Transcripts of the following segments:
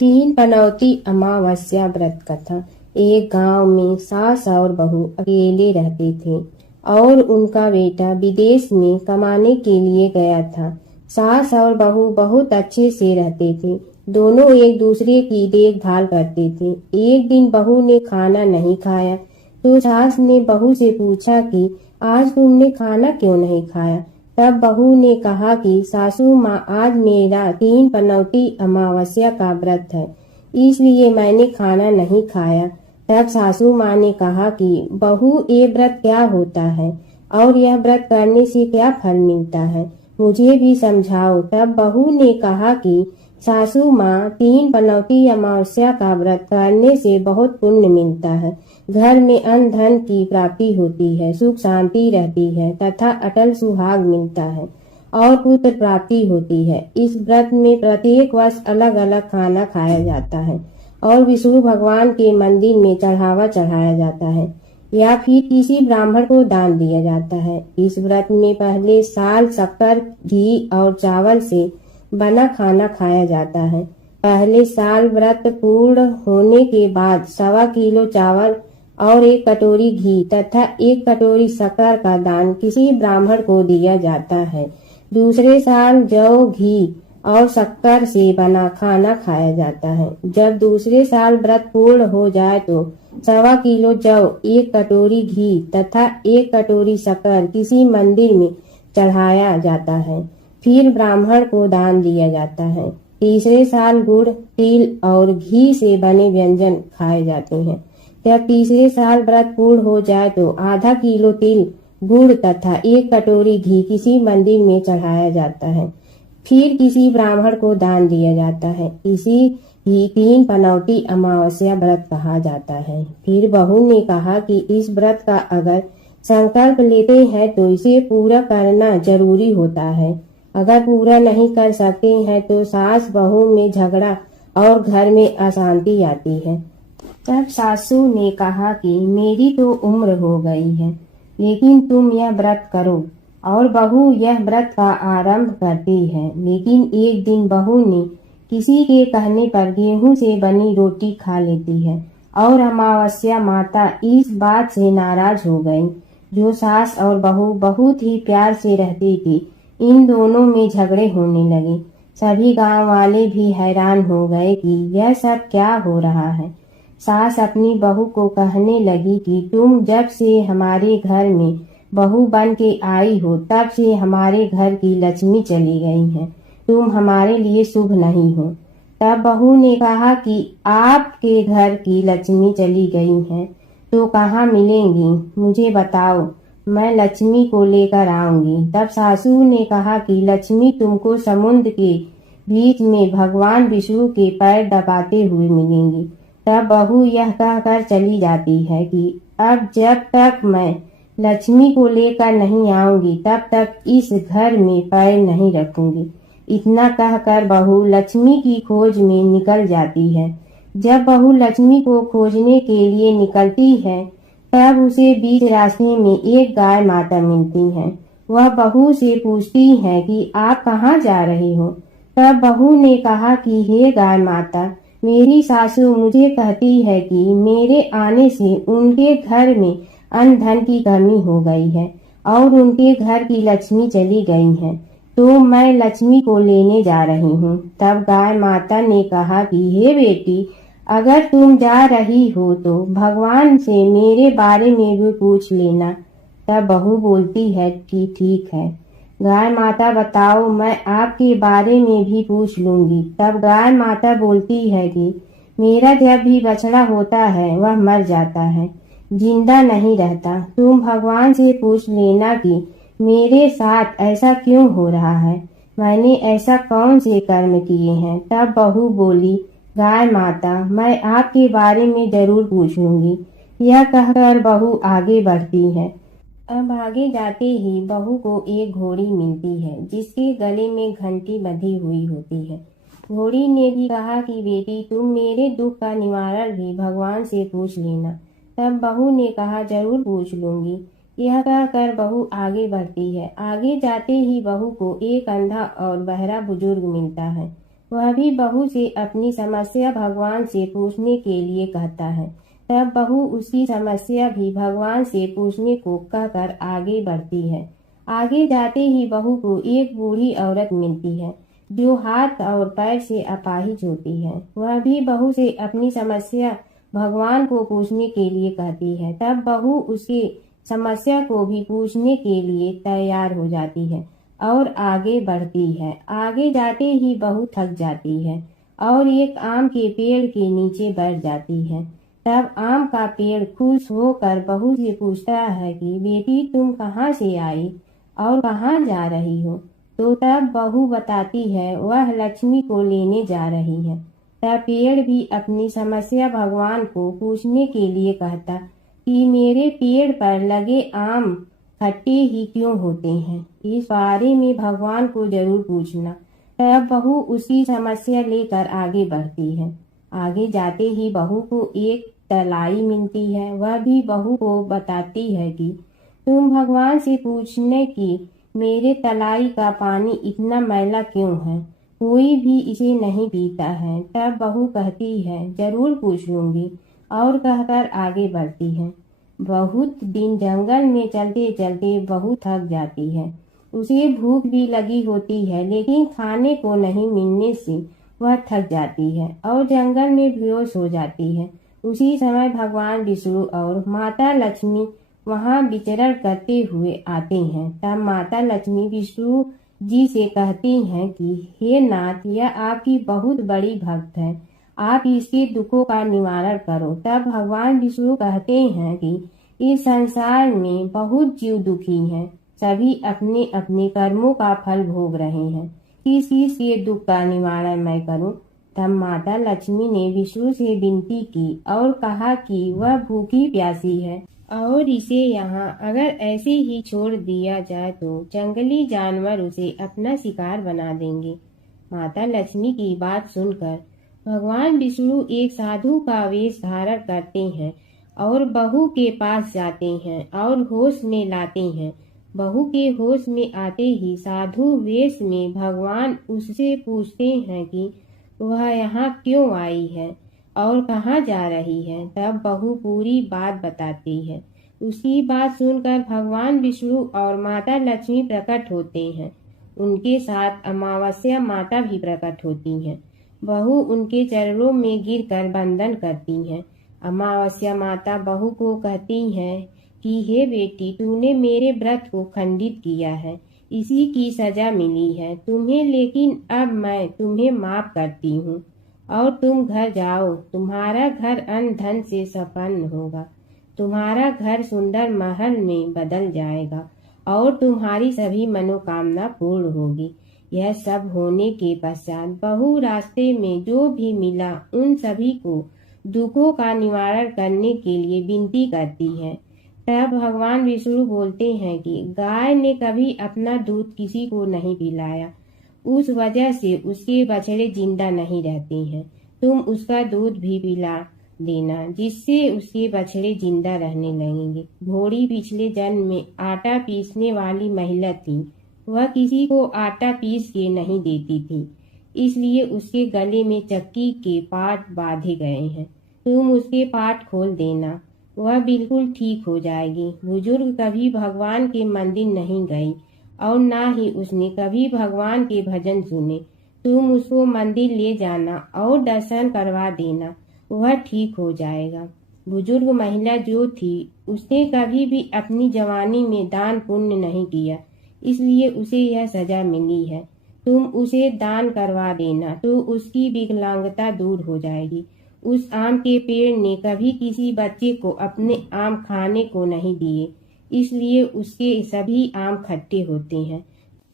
तीन पनौती अमावस्या व्रत कथा। एक गांव में सास और बहू अकेले रहते थे और उनका बेटा विदेश में कमाने के लिए गया था। सास और बहू बहुत अच्छे से रहते थे। दोनों एक दूसरे की देखभाल करते थे। एक दिन बहू ने खाना नहीं खाया तो सास ने बहू से पूछा कि आज तुमने खाना क्यों नहीं खाया। तब बहू ने कहा कि सासू माँ, आज मेरा तीन पनौती अमावस्या का व्रत है, इसलिए मैंने खाना नहीं खाया। तब सासू माँ ने कहा कि बहू, ये व्रत क्या होता है और यह व्रत करने से क्या फल मिलता है, मुझे भी समझाओ। तब बहू ने कहा कि सासू माँ, तीन पनौती अमावस्या का व्रत करने से बहुत पुण्य मिलता है। घर में अन्न धन की प्राप्ति होती है, सुख शांति रहती है तथा अटल सुहाग मिलता है और पुत्र प्राप्ति होती है। इस व्रत में प्रत्येक वर्ष अलग अलग खाना खाया जाता है और विष्णु भगवान के मंदिर में चढ़ावा चढ़ाया जाता है या फिर किसी ब्राह्मण को दान दिया जाता है। इस व्रत में पहले साल शक्कर, घी और चावल से बना खाना खाया जाता है। पहले साल व्रत पूर्ण होने के बाद 1.25 किलो चावल और 1 कटोरी घी तथा 1 कटोरी शक्कर का दान किसी ब्राह्मण को दिया जाता है। दूसरे साल जौ, घी और शक्कर से बना खाना खाया जाता है। जब दूसरे साल व्रत पूर्ण हो जाए तो 1.25 किलो जौ, 1 कटोरी घी तथा 1 कटोरी शक्कर किसी मंदिर में चढ़ाया जाता है, फिर ब्राह्मण को दान दिया जाता है। तीसरे साल गुड़, तिल और घी से बने व्यंजन खाए जाते हैं। जब तीसरे साल व्रत पूर्ण हो जाए तो आधा किलो तिल, गुड़ तथा 1 कटोरी घी किसी मंदिर में चढ़ाया जाता है, फिर किसी ब्राह्मण को दान दिया जाता है। इसी ही तीन पनौती अमावस्या व्रत कहा जाता है। फिर बहू ने कहा कि इस व्रत का अगर संकल्प लेते हैं तो इसे पूरा करना जरूरी होता है। अगर पूरा नहीं कर सकते हैं तो सास बहू में झगड़ा और घर में अशांति आती है। तब सासू ने कहा कि मेरी तो उम्र हो गई है, लेकिन तुम यह व्रत करो। और बहू यह व्रत का आरंभ करती है। लेकिन एक दिन बहू ने किसी के कहने पर गेहूं से बनी रोटी खा लेती है और अमावस्या माता इस बात से नाराज हो गई। जो सास और बहू बहुत ही प्यार से रहती थी, इन दोनों में झगड़े होने लगे। सभी गांव वाले भी हैरान हो गए कि यह सब क्या हो रहा है। सास अपनी बहू को कहने लगी कि तुम जब से हमारे घर में बहू बन के आई हो तब से हमारे घर की लक्ष्मी चली गई है, तुम हमारे लिए शुभ नहीं हो। तब बहू ने कहा कि आपके घर की लक्ष्मी चली गई हैं तो कहाँ मिलेंगी, मुझे बताओ, मैं लक्ष्मी को लेकर आऊंगी। तब सासू ने कहा कि लक्ष्मी तुमको समुद्र के बीच में भगवान विष्णु के पैर दबाते हुए मिलेंगी। तब बहू यह कहकर चली जाती है कि अब जब तक मैं लक्ष्मी को लेकर नहीं आऊंगी तब तक इस घर में पैर नहीं रखूंगी। इतना कहकर बहू लक्ष्मी की खोज में निकल जाती है। जब बहू लक्ष्मी को खोजने के लिए निकलती है तब उसे बीच रास्ते में एक गाय माता मिलती है। वह बहू से पूछती है कि आप कहाँ जा रही हो। तब बहू ने कहा कि हे गाय माता, मेरी सासू मुझे कहती है कि मेरे आने से उनके घर में अन्न धन की कमी हो गई है और उनके घर की लक्ष्मी चली गई है, तो मैं लक्ष्मी को लेने जा रही हूँ। तब गाय माता ने कहा कि हे बेटी, अगर तुम जा रही हो तो भगवान से मेरे बारे में भी पूछ लेना। तब बहू बोलती है कि ठीक है गाय माता, बताओ, मैं आपके बारे में भी पूछ लूंगी। तब गाय माता बोलती है कि मेरा जब भी बछड़ा होता है वह मर जाता है, जिंदा नहीं रहता। तुम भगवान से पूछ लेना कि मेरे साथ ऐसा क्यों हो रहा है, मैंने ऐसा कौन से कर्म किए हैं। तब बहू बोली, गाय माता, मैं आपके बारे में जरूर पूछूंगी। यह कहकर बहू आगे बढ़ती है। अब आगे जाते ही बहू को एक घोड़ी मिलती है जिसके गले में घंटी बंधी हुई होती है। घोड़ी ने भी कहा कि बेटी, तुम मेरे दुख का निवारण भी भगवान से पूछ लेना। तब बहू ने कहा जरूर पूछ लूंगी। यह कहकर बहू आगे बढ़ती है। आगे जाते ही बहू को एक अंधा और बहरा बुजुर्ग मिलता है। वह भी बहू से अपनी समस्या भगवान से पूछने के लिए कहता है। तब बहू उसकी समस्या भी भगवान से पूछने को कहकर आगे बढ़ती है। आगे जाते ही बहू को एक बूढ़ी औरत मिलती है जो हाथ और पैर से अपाहिज होती है। वह भी बहू से अपनी समस्या भगवान को पूछने के लिए कहती है। तब बहू उसकी समस्या को भी पूछने के लिए तैयार हो जाती है और आगे बढ़ती है। आगे जाते ही बहू थक जाती है और एक आम के पेड़ के नीचे बैठ जाती है। तब आम का पेड़ खुश होकर बहू से पूछता है कि बेटी, तुम कहाँ से आई और कहाँ जा रही हो? तो तब बहू बताती है वह लक्ष्मी को लेने जा रही है। तब पेड़ भी अपनी समस्या भगवान को पूछने के लिए कहता कि मेरे पेड़ पर लगे आम खट्टे ही क्यों होते हैं, इस बारे में भगवान को जरूर पूछना। तब बहू उसकी समस्या लेकर आगे बढ़ती है। आगे जाते ही बहू को एक तलाई मिलती है। वह भी बहू को बताती है कि तुम भगवान से पूछने की मेरे तलाई का पानी इतना मैला क्यों है, कोई भी इसे नहीं पीता है। तब बहू कहती है जरूर पूछ लूंगी और कहकर आगे बढ़ती है। बहुत दिन जंगल में चलते चलते बहू थक जाती है। उसे भूख भी लगी होती है, लेकिन खाने को नहीं मिलने से वह थक जाती है और जंगल में बेहोश हो जाती है। उसी समय भगवान विष्णु और माता लक्ष्मी वहां विचरण करते हुए आते हैं। तब माता लक्ष्मी विष्णु जी से कहती हैं कि हे नाथ, यह आपकी बहुत बड़ी भक्त है, आप इसके दुखों का निवारण करो। तब भगवान विष्णु कहते हैं कि इस संसार में बहुत जीव दुखी हैं, सभी अपने अपने कर्मों का फल भोग रहे हैं, किस किस के दुख का निवारण मैं करूं? तब माता लक्ष्मी ने विष्णु से विनती की और कहा कि वह भूखी प्यासी है और इसे यहाँ अगर ऐसे ही छोड़ दिया जाए तो जंगली जानवर उसे अपना शिकार बना देंगे। माता लक्ष्मी की बात सुनकर भगवान विष्णु एक साधु का वेश धारण करते हैं और बहू के पास जाते हैं और होश में लाते हैं। बहू के होश में आते ही साधु वेश में भगवान उससे पूछते हैं कि वह यहाँ क्यों आई है और कहाँ जा रही है। तब बहू पूरी बात बताती है। उसकी बात सुनकर भगवान विष्णु और माता लक्ष्मी प्रकट होते हैं। उनके साथ अमावस्या माता भी प्रकट होती हैं। बहू उनके चरणों में गिरकर वंदन करती हैं। अमावस्या माता बहू को कहती हैं कि हे बेटी, तूने मेरे व्रत को खंडित किया है, इसी की सजा मिली है तुम्हें, लेकिन अब मैं तुम्हें माफ करती हूँ और तुम घर जाओ। तुम्हारा घर अन्न धन से संपन्न होगा, तुम्हारा घर सुंदर महल में बदल जाएगा और तुम्हारी सभी मनोकामना पूर्ण होगी। यह सब होने के पश्चात बहू रास्ते में जो भी मिला उन सभी को दुखों का निवारण करने के लिए विनती करती है। तब भगवान विष्णु बोलते हैं कि गाय ने कभी अपना दूध किसी को नहीं पिलाया, उस वजह से उसके बछड़े जिंदा नहीं रहते हैं। तुम उसका दूध भी पिला देना, जिससे उसके बछड़े जिंदा रहने लगेंगे। घोड़ी पिछले जन्म में आटा पीसने वाली महिला थी। वह किसी को आटा पीस के नहीं देती थी, इसलिए उसके गले में चक्की के पाट बांधे गए हैं। तुम उसके पाट खोल देना, वह बिल्कुल ठीक हो जाएगी। बुजुर्ग कभी भगवान के मंदिर नहीं गई और ना ही उसने कभी भगवान के भजन सुने। तुम उसको मंदिर ले जाना और दर्शन करवा देना, वह ठीक हो जाएगा। बुजुर्ग महिला जो थी उसने कभी भी अपनी जवानी में दान पुण्य नहीं किया, इसलिए उसे यह सजा मिली है। तुम उसे दान करवा देना तो उसकी विकलांगता दूर हो जाएगी। उस आम के पेड़ ने कभी किसी बच्चे को अपने आम खाने को नहीं दिए, इसलिए उसके सभी आम खट्टे होते हैं।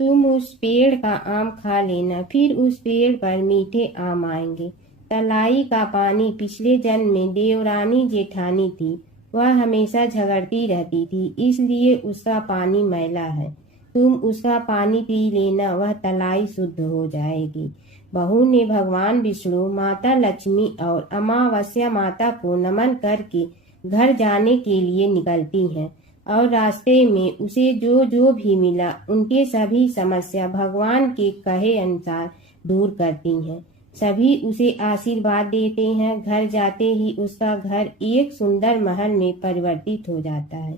तुम उस पेड़ का आम खा लेना, फिर उस पेड़ पर मीठे आम आएंगे। तलाई का पानी पिछले जन्म में देवरानी जेठानी थी, वह हमेशा झगड़ती रहती थी, इसलिए उसका पानी मैला है। तुम उसका पानी पी लेना, वह तलाई शुद्ध हो जाएगी। बहू ने भगवान विष्णु, माता लक्ष्मी और अमावस्या माता को नमन करके घर जाने के लिए निकलती हैं और रास्ते में उसे जो जो भी मिला उनके सभी समस्या भगवान के कहे अनुसार दूर करती हैं। सभी उसे आशीर्वाद देते हैं। घर जाते ही उसका घर एक सुंदर महल में परिवर्तित हो जाता है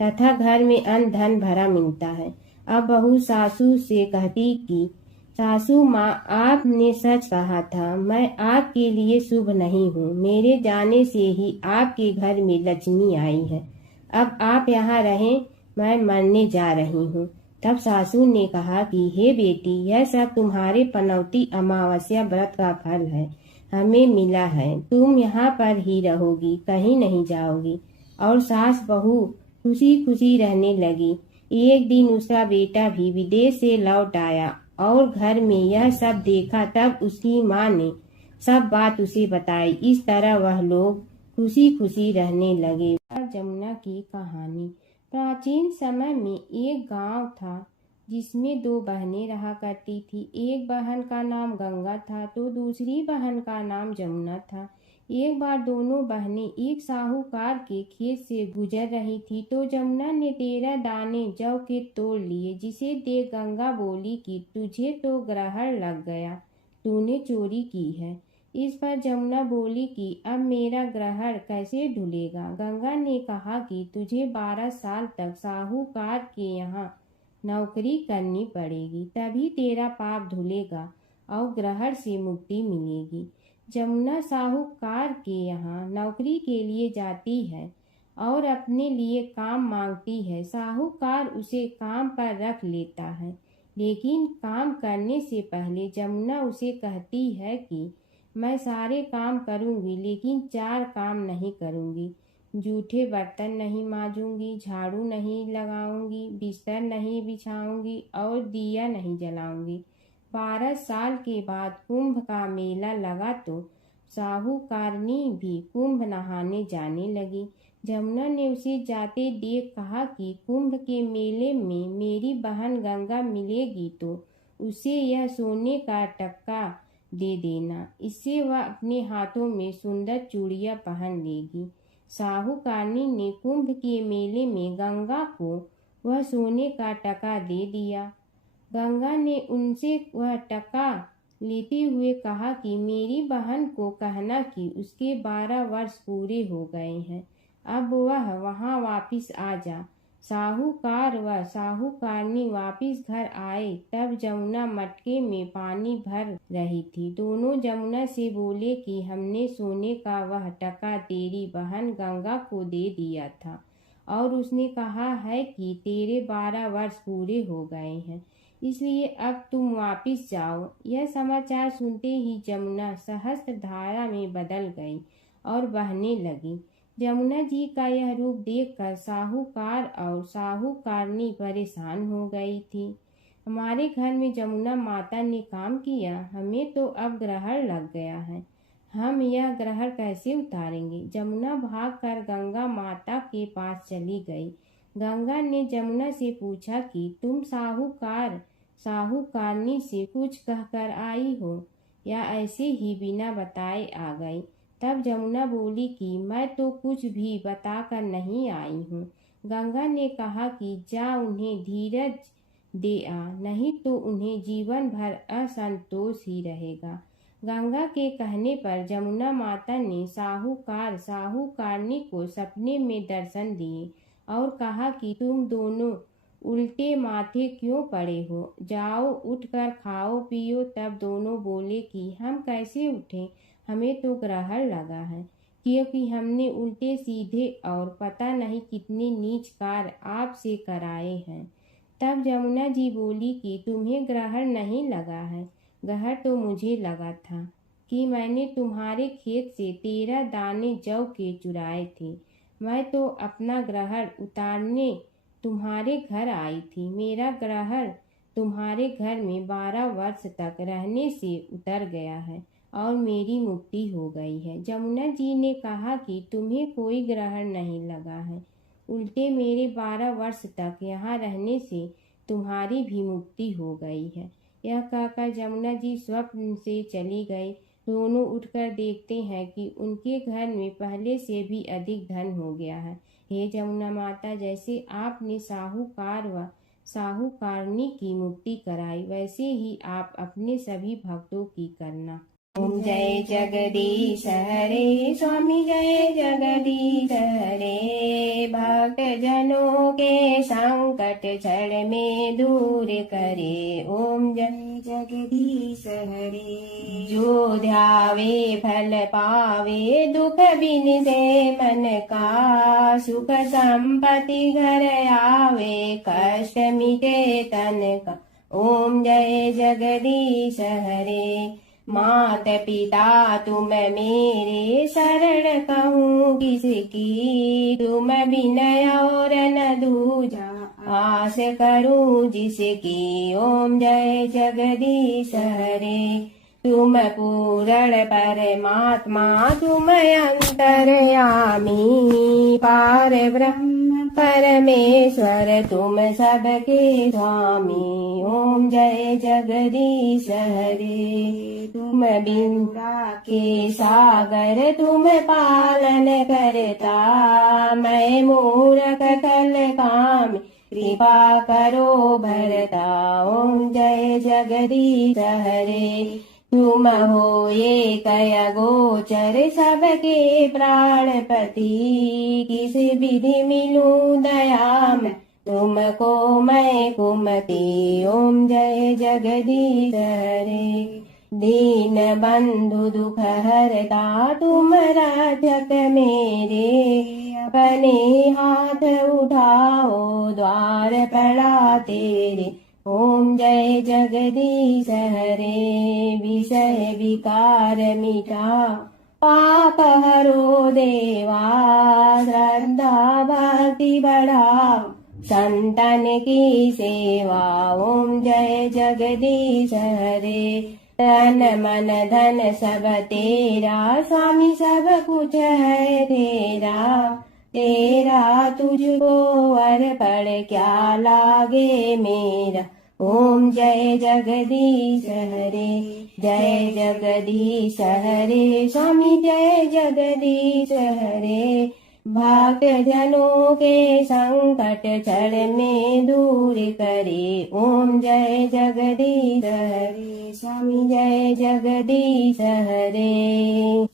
तथा घर में अन्न धन भरा मिलता है। अब बहू सासू से कहती कि सासू माँ, आपने सच कहा था, मैं आपके लिए शुभ नहीं हूँ। मेरे जाने से ही आपके घर में लक्ष्मी आई है। अब आप यहाँ रहें, मैं मरने जा रही हूँ। तब सासू ने कहा कि हे बेटी, यह सब तुम्हारे पनौती अमावस्या व्रत का फल है, हमें मिला है। तुम यहाँ पर ही रहोगी, कहीं नहीं जाओगी। और सास बहू खुशी खुशी रहने लगी। एक दिन उसका बेटा भी विदेश से लौट आया और घर में यह सब देखा। तब उसकी माँ ने सब बात उसे बताई। इस तरह वह लोग खुशी खुशी रहने लगे। जमुना की कहानी। प्राचीन समय में एक गांव था जिसमें दो बहनें रहा करती थी। एक बहन का नाम गंगा था तो दूसरी बहन का नाम जमुना था। एक बार दोनों बहनें एक साहूकार के खेत से गुजर रही थी तो जमुना ने 13 दाने जौ के तोड़ लिए, जिसे देख गंगा बोली कि तुझे तो ग्रहण लग गया, तूने चोरी की है। इस पर जमुना बोली कि अब मेरा ग्रहण कैसे धुलेगा। गंगा ने कहा कि तुझे 12 साल तक साहूकार के यहाँ नौकरी करनी पड़ेगी, तभी तेरा पाप धुलेगा और ग्रहण से मुक्ति मिलेगी। जमुना साहूकार के यहाँ नौकरी के लिए जाती है और अपने लिए काम मांगती है। साहूकार उसे काम पर रख लेता है, लेकिन काम करने से पहले जमुना उसे कहती है कि मैं सारे काम करूंगी, लेकिन 4 काम नहीं करूंगी। जूठे बर्तन नहीं मांजूंगी, झाड़ू नहीं लगाऊंगी, बिस्तर नहीं बिछाऊंगी और दिया नहीं जलाऊंगी। 12 साल के बाद कुंभ का मेला लगा तो साहूकारनी भी कुंभ नहाने जाने लगी। जमुना ने उसे जाते देख कहा कि कुंभ के मेले में मेरी बहन गंगा मिलेगी तो उसे यह सोने का टक्का दे देना, इससे वह अपने हाथों में सुंदर चूड़ियां पहन लेगी। साहूकारनी ने कुंभ के मेले में गंगा को वह सोने का टका दे दिया। गंगा ने उनसे वह टका लेते हुए कहा कि मेरी बहन को कहना कि उसके 12 वर्ष पूरे हो गए हैं, अब वह वहां वापिस आ जा। साहूकार व साहूकारनी वापिस घर आए। तब जमुना मटके में पानी भर रही थी। दोनों जमुना से बोले कि हमने सोने का वह टका तेरी बहन गंगा को दे दिया था और उसने कहा है कि तेरे 12 वर्ष पूरे हो गए हैं, इसलिए अब तुम वापिस जाओ। यह समाचार सुनते ही जमुना सहस्त्र धारा में बदल गई और बहने लगी। जमुना जी का यह रूप देखकर साहूकार और साहूकारनी परेशान हो गई थी। हमारे घर में जमुना माता ने काम किया, हमें तो अब ग्रहण लग गया है, हम यह ग्रहण कैसे उतारेंगे। जमुना भागकर गंगा माता के पास चली गई। गंगा ने जमुना से पूछा कि तुम साहूकारनी से कुछ कहकर आई हो या ऐसे ही बिना बताए आ गई। तब जमुना बोली कि मैं तो कुछ भी बताकर नहीं आई हूँ। गंगा ने कहा कि जा उन्हें धीरज दे आ, नहीं तो उन्हें जीवन भर असंतोष ही रहेगा। गंगा के कहने पर जमुना माता ने साहूकारनी को सपने में दर्शन दिए और कहा कि तुम दोनों उल्टे माथे क्यों पड़े हो, जाओ उठकर खाओ पियो। तब दोनों बोले कि हम कैसे उठें, हमें तो ग्रहण लगा है, क्योंकि हमने उल्टे सीधे और पता नहीं कितने नीच कार्य आपसे कराए हैं। तब जमुना जी बोली कि तुम्हें ग्रहण नहीं लगा है, ग्रहण तो मुझे लगा था कि मैंने तुम्हारे खेत से 13 दाने जौ के चुराए थे। मैं तो अपना ग्रहण उतारने तुम्हारे घर आई थी। मेरा ग्रहण तुम्हारे घर में 12 वर्ष तक रहने से उतर गया है और मेरी मुक्ति हो गई है। जमुना जी ने कहा कि तुम्हें कोई ग्रहण नहीं लगा है, उल्टे मेरे 12 वर्ष तक यहाँ रहने से तुम्हारी भी मुक्ति हो गई है। यह कहकर जमुना जी स्वप्न से चली गई। दोनों उठकर देखते हैं कि उनके घर में पहले से भी अधिक धन हो गया है। हे जमुना माता, जैसे आपने साहूकार व साहूकारनी की मुक्ति कराई, वैसे ही आप अपने सभी भक्तों की करना। ओम जय जगदीश हरे स्वामी जय जगदीश हरे। भक्त जनों के संकट क्षण में दूर करे। ओम जय जगदीश हरे। जो ध्यावे फल पावे दुख बिन से मन का। सुख संपत्ति घर आवे कष्ट मिटे तन का। ओम जय जगदीश हरे। मात पिता तुम मेरे शरण कहूँ किसकी। तुम बिनय और न दूजा आस करूँ जिसकी। ओम जय जगदीश हरे। तुम पूर्ण परमात्मा तुम अंतर्यामी। पार ब्रह्म परमेश्वर तुम सबके स्वामी। ओम जय जगदीश हरे। तुम बिंदा के सागर तुम पालन करता। मैं मूर्ख कल काम कृपा करो भरता। ओम जय जगदीश हरे। तुम हो ये कया गोचर सबके प्राणपति। किस विधि मिलूं दया में तुमको मैं कुमति। ओम जय जगदीश हरे। दीन बंधु दुख हरता तुम रक्षक मेरे। अपने हाथ उठाओ द्वार पड़ा तेरे। ओम जय जगदीश हरे। विषय विकार मिटा पाप हरो देवा। श्रद्धा भक्ति बढ़ाओ संतन की सेवा। ओम जय जगदीश हरे। तन मन धन सब तेरा स्वामी सब कुछ है तेरा। तेरा तुझको अर्पण क्या लागे मेरा। ओम जय जगदीश हरे। जय जगदीश हरे स्वामी जय जगदीश हरे। भक्त जनों के संकट क्षण में दूर करे। ओम जय जगदीश हरे स्वामी जय जगदीश हरे।